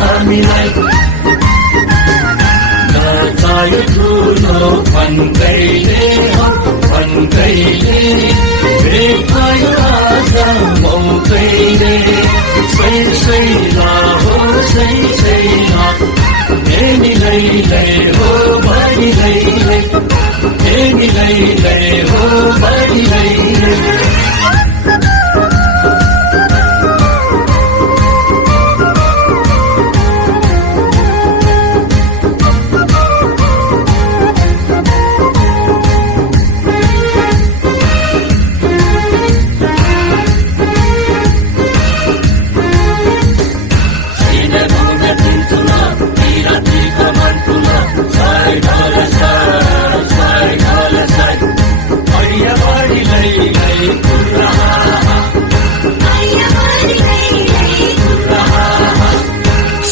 हामीलाई नचायो ठुलो भन्दैले भेटायो आज मौकैले सैला हो सैला लै हो बढी लै हो बढी लै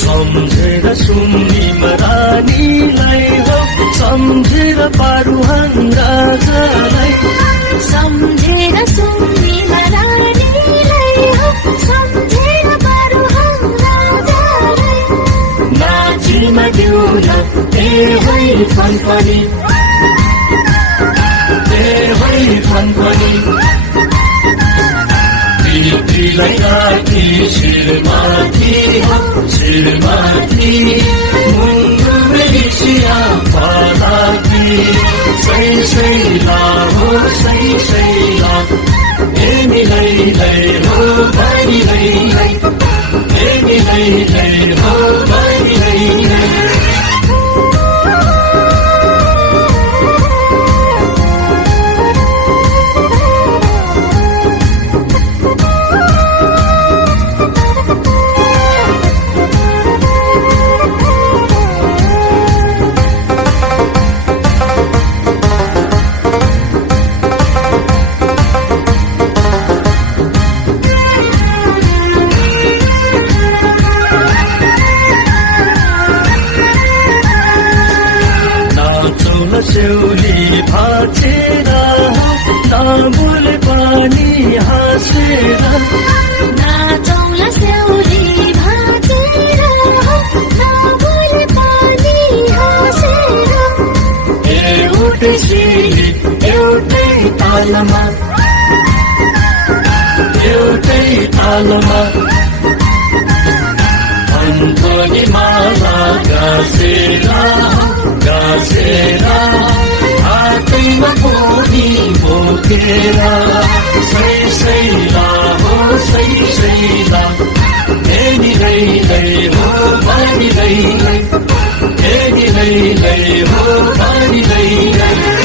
सम्झेर सुन्नी मरानीलाई हो सम्झेर पारुहाङ राजालाई सम्झेर सुन्नी मरानीलाई हो सम्झेर पारुहाङ राजालाई नाचिमा दिउन फनफनी दिदीलाई राखी शिरमाथि मुन्डु मेसिया फलाकी सैला हो सैला लै हो बढी लै हो बढी लै सेउली भाचेर नबोले पानी हाँसेर नाचौला सेउली भाचेर नबोले पानी हाँसेर एउटै सिली एउटै तालमा अन्धनी माला गाँसेर हातैमा पोनी बोकेर सैला हो सैला लै हो बढी लै हो बढी लै